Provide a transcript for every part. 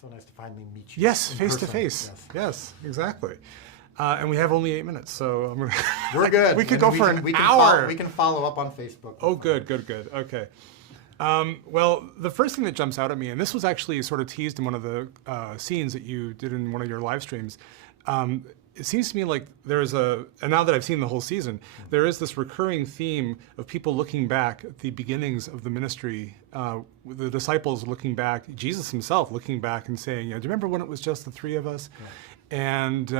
so nice to finally meet you. Yes, in face to person. face. Yes, exactly. And we have only 8 minutes, so I'm gonna We're good. we could And go for an we can hour. We can follow up on Facebook. Oh, good. Okay. Well, the first thing that jumps out at me, and this was actually sort of teased in one of the scenes that you did in one of your live streams, it seems to me like there's and now that I've seen the whole season, there is this recurring theme of people looking back at the beginnings of the ministry, the disciples looking back, Jesus himself looking back and saying, do you remember when it was just the three of us? Yeah. And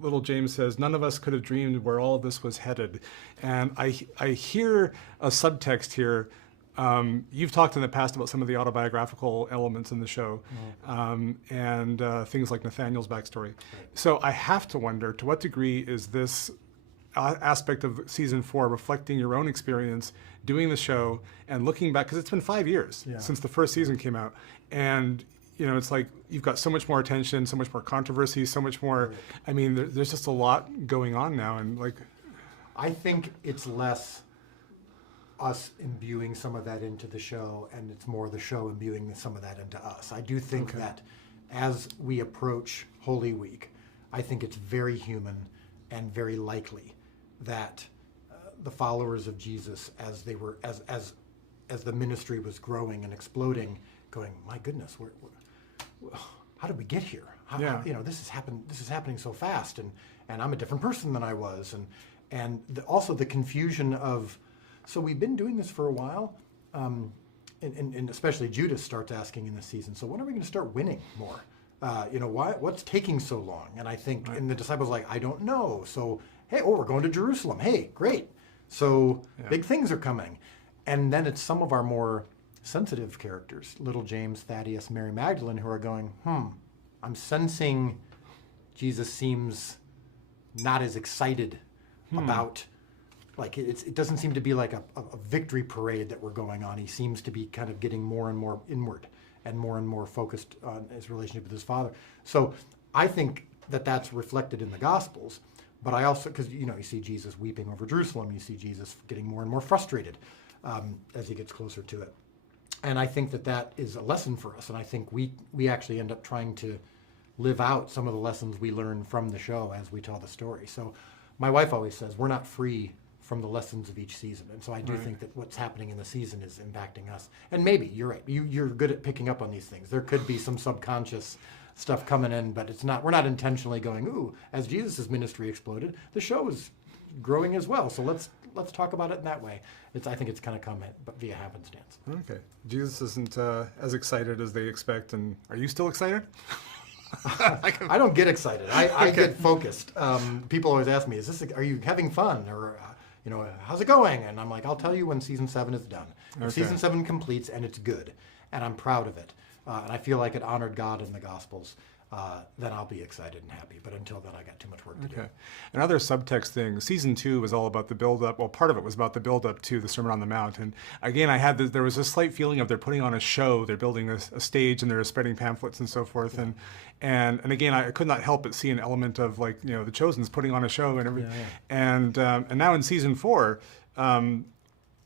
little James says, none of us could have dreamed where all of this was headed. And I hear a subtext here. You've talked in the past about some of the autobiographical elements in the show, and things like Nathaniel's backstory. Right. So I have to wonder, to what degree is this aspect of season 4 reflecting your own experience doing the show and looking back, because it's been 5 years since the first season came out, and it's like you've got so much more attention, so much more controversy, so much more. I mean, there's just a lot going on now, and like. I think it's less us imbuing some of that into the show, and it's more the show imbuing some of that into us. I do think that as we approach Holy Week, I think it's very human and very likely that the followers of Jesus, as they were, as the ministry was growing and exploding, going, my goodness, how did we get here? How, this is happening so fast, and I'm a different person than I was, and also the confusion of, so we've been doing this for a while, and especially Judas starts asking in this season, so when are we going to start winning more? What's taking so long? And I think, and the disciples are like, I don't know. So, hey, we're going to Jerusalem. Hey, great. So big things are coming. And then it's some of our more sensitive characters, little James, Thaddeus, Mary Magdalene, who are going, I'm sensing Jesus seems not as excited about, like it doesn't seem to be like a victory parade that we're going on. He seems to be kind of getting more and more inward and more focused on his relationship with his Father. So I think that that's reflected in the Gospels, but I also, because you see Jesus weeping over Jerusalem, you see Jesus getting more and more frustrated as he gets closer to it. And I think that is a lesson for us, and I think we actually end up trying to live out some of the lessons we learn from the show as we tell the story. So my wife always says, we're not free from the lessons of each season. And so I do think that what's happening in the season is impacting us. And maybe, you're right, you're good at picking up on these things. There could be some subconscious stuff coming in, but we're not intentionally going, ooh, as Jesus' ministry exploded, the show is growing as well. So let's talk about it in that way. I think it's kind of come via happenstance. Okay. Jesus isn't as excited as they expect, and are you still excited? I don't get excited. I get focused. People always ask me, are you having fun? Or, how's it going? And I'm like, I'll tell you when season 7 is done. If season 7 completes and it's good, and I'm proud of it, and I feel like it honored God in the Gospels, then I'll be excited and happy. But until then, I got too much work to do. Another subtext thing, season 2 was all about the build-up. Well, part of it was about the build-up to the Sermon on the Mount. And again, there was a slight feeling of they're putting on a show, they're building a stage, and they're spreading pamphlets and so forth. Yeah. And again, I could not help but see an element of like, the Chosen's putting on a show and everything. Yeah. And now in season 4,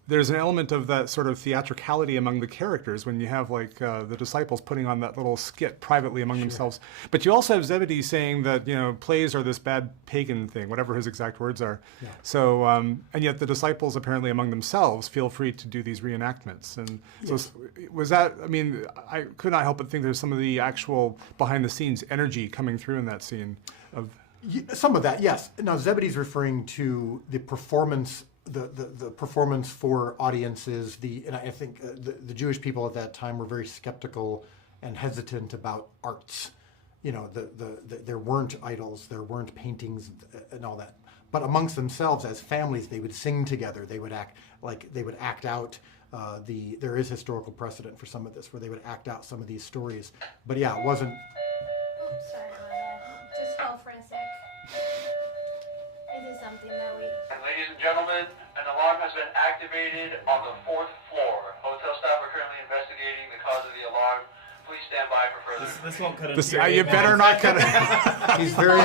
there's an element of that sort of theatricality among the characters when you have like the disciples putting on that little skit privately among themselves. But you also have Zebedee saying that plays are this bad pagan thing, whatever his exact words are. Yeah. So and yet the disciples apparently among themselves feel free to do these reenactments. And so was that? I mean, I could not help but think there's some of the actual behind the scenes energy coming through in that scene. Some of that, yes. Now Zebedee's referring to the performance. The performance for audiences, and I think the Jewish people at that time were very skeptical and hesitant about arts. There weren't idols, there weren't paintings and all that. But amongst themselves as families, they would sing together. They would act out. There is historical precedent for some of this, where they would act out some of these stories. But yeah, it wasn't. Oops, sorry, just hold for a sec. This is something that we. Ladies and gentlemen, an alarm has been activated on the 4th floor. Hotel staff are currently investigating the cause of the alarm. Please stand by for further. This won't cut it. You better not cut it. He's very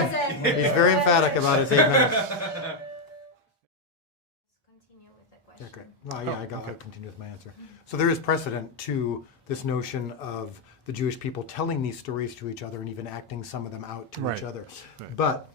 emphatic about his 8 minutes. Continue with the question. question. Okay. Well, yeah, I'll okay. continue with my answer. So there is precedent to this notion of the Jewish people telling these stories to each other and even acting some of them out to Right. each other. Right. But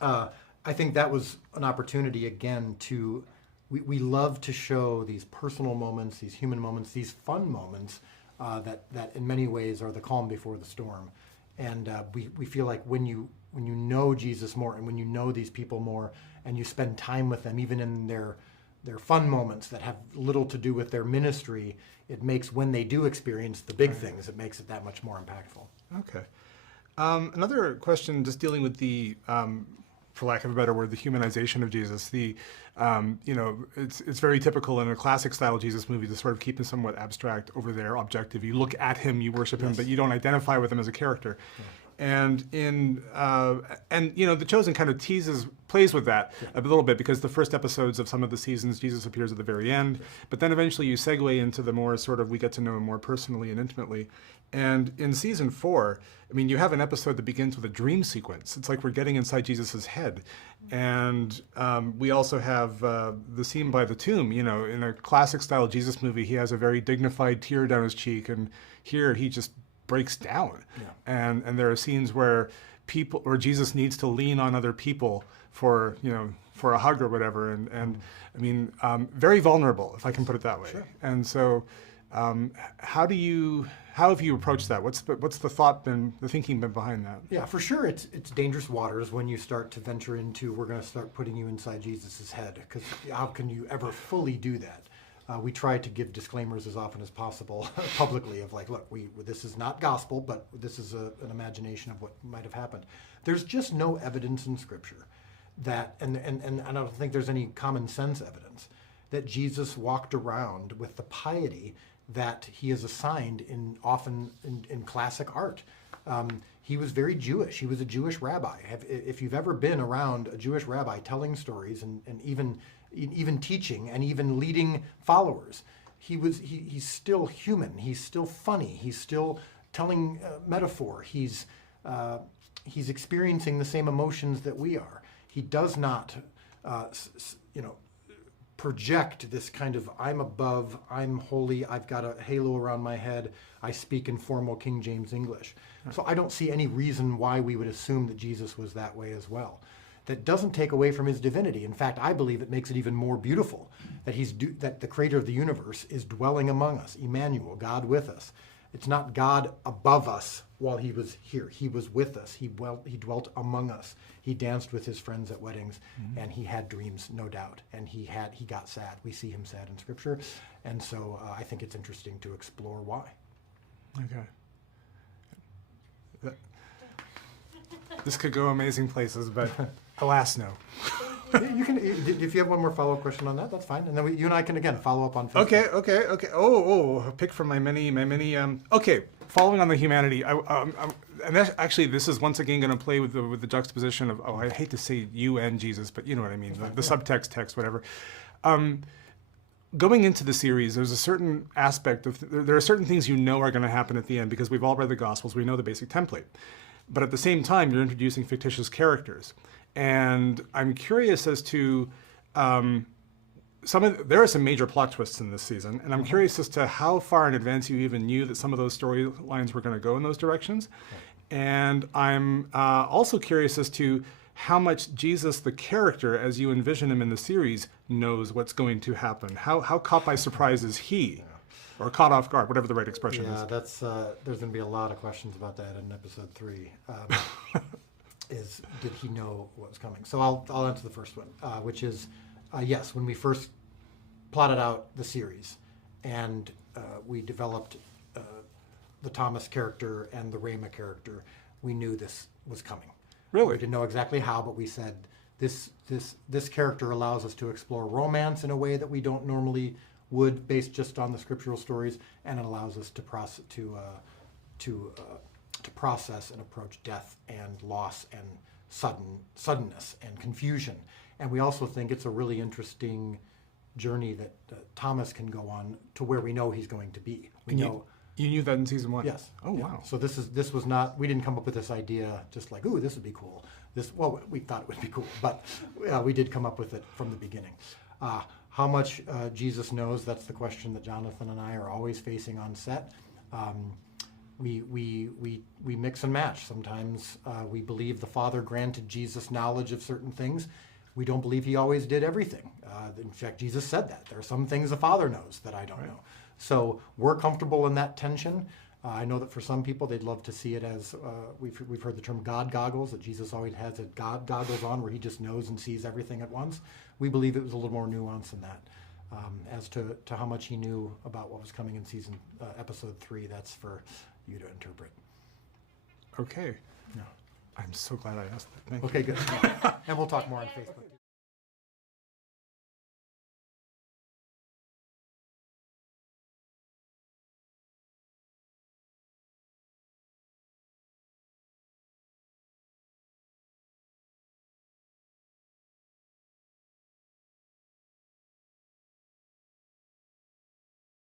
I think that was an opportunity again to, we love to show these personal moments, these human moments, these fun moments that in many ways are the calm before the storm. And we feel like when you know Jesus more and when you know these people more and you spend time with them, even in their fun moments that have little to do with their ministry, it makes when they do experience the big things, it makes it that much more impactful. Okay. Another question, just dealing with the, for lack of a better word, the humanization of Jesus. The, it's very typical in a classic style Jesus movie to sort of keep him somewhat abstract over there, objective. You look at him, you worship him, but you don't identify with him as a character. Yeah. And The Chosen kind of plays with that a little bit, because the first episodes of some of the seasons, Jesus appears at the very end, but then eventually you segue into the more sort of, we get to know him more personally and intimately. And in season 4, I mean, you have an episode that begins with a dream sequence. It's like we're getting inside Jesus's head. And we also have the scene by the tomb. You know, in a classic style Jesus movie, he has a very dignified tear down his cheek, and here he just breaks down. Yeah. And there are scenes where Jesus needs to lean on other people for a hug or whatever. And I mean, very vulnerable, if I can put it that way. Sure. And so, how have you approached that? What's the thinking been behind that? Yeah, for sure, it's dangerous waters when you start to venture into, we're going to start putting you inside Jesus's head, because how can you ever fully do that? We try to give disclaimers as often as possible publicly of like, look, this is not gospel, but this is an imagination of what might have happened. There's just no evidence in Scripture that, and I don't think there's any common sense evidence that Jesus walked around with the piety that he is assigned often in classic art. He was very Jewish. He was a Jewish rabbi. If you've ever been around a Jewish rabbi telling stories and even teaching and even leading followers, he's still human. He's still funny. He's still telling metaphor. He's experiencing the same emotions that we are. He does not, project this kind of, I'm above, I'm holy, I've got a halo around my head, I speak in formal King James English. So I don't see any reason why we would assume that Jesus was that way as well. That doesn't take away from his divinity. In fact, I believe it makes it even more beautiful that that the creator of the universe is dwelling among us, Emmanuel, God with us. It's not God above us while he was here. He was with us. He dwelt among us. He danced with his friends at weddings, and he had dreams, no doubt. And he got sad. We see him sad in Scripture. And so I think it's interesting to explore why. Okay. This could go amazing places, but alas, no. You can, if you have one more follow-up question on that, that's fine. And then you and I can, again, follow up on Facebook. Okay. Oh, pick from my many. Okay, following on the humanity. And actually, this is once again going to play with the juxtaposition of, I hate to say you and Jesus, but you know what I mean, the subtext, text, whatever. Going into the series, there's a certain aspect of, there are certain things you know are going to happen at the end, because we've all read the Gospels, we know the basic template. But at the same time, you're introducing fictitious characters. And I'm curious as to, there are some major plot twists in this season, and I'm curious as to how far in advance you even knew that some of those storylines were going to go in those directions. Right. And I'm also curious as to how much Jesus, the character, as you envision him in the series, knows what's going to happen. How caught by surprise is he? Yeah. Or caught off guard, whatever the right expression is. Yeah, there's going to be a lot of questions about that in episode 3. Did he know what was coming? So I'll answer the first one, which is yes. When we first plotted out the series, and we developed the Thomas character and the Rama character, we knew this was coming. Really? We didn't know exactly how, but we said this character allows us to explore romance in a way that we don't normally would, based just on the scriptural stories, and it allows us to process and approach death and loss and suddenness and confusion. And we also think it's a really interesting journey that Thomas can go on to where we know he's going to be. You knew that in season 1? Yes. Oh, wow. So this was not, we didn't come up with this idea just like, ooh, this would be cool. We thought it would be cool, but we did come up with it from the beginning. How much Jesus knows, that's the question that Jonathan and I are always facing on set. We mix and match. Sometimes we believe the Father granted Jesus knowledge of certain things. We don't believe he always did everything. In fact, Jesus said that. There are some things the Father knows that I don't know. So we're comfortable in that tension. I know that for some people, they'd love to see it as, we've heard the term God goggles, that Jesus always has a God goggles on where he just knows and sees everything at once. We believe it was a little more nuanced than that. As to how much he knew about what was coming in episode 3, that's for you to interpret. Okay. Yeah. I'm so glad I asked that. Thank you. Okay, good. And we'll talk more on Facebook.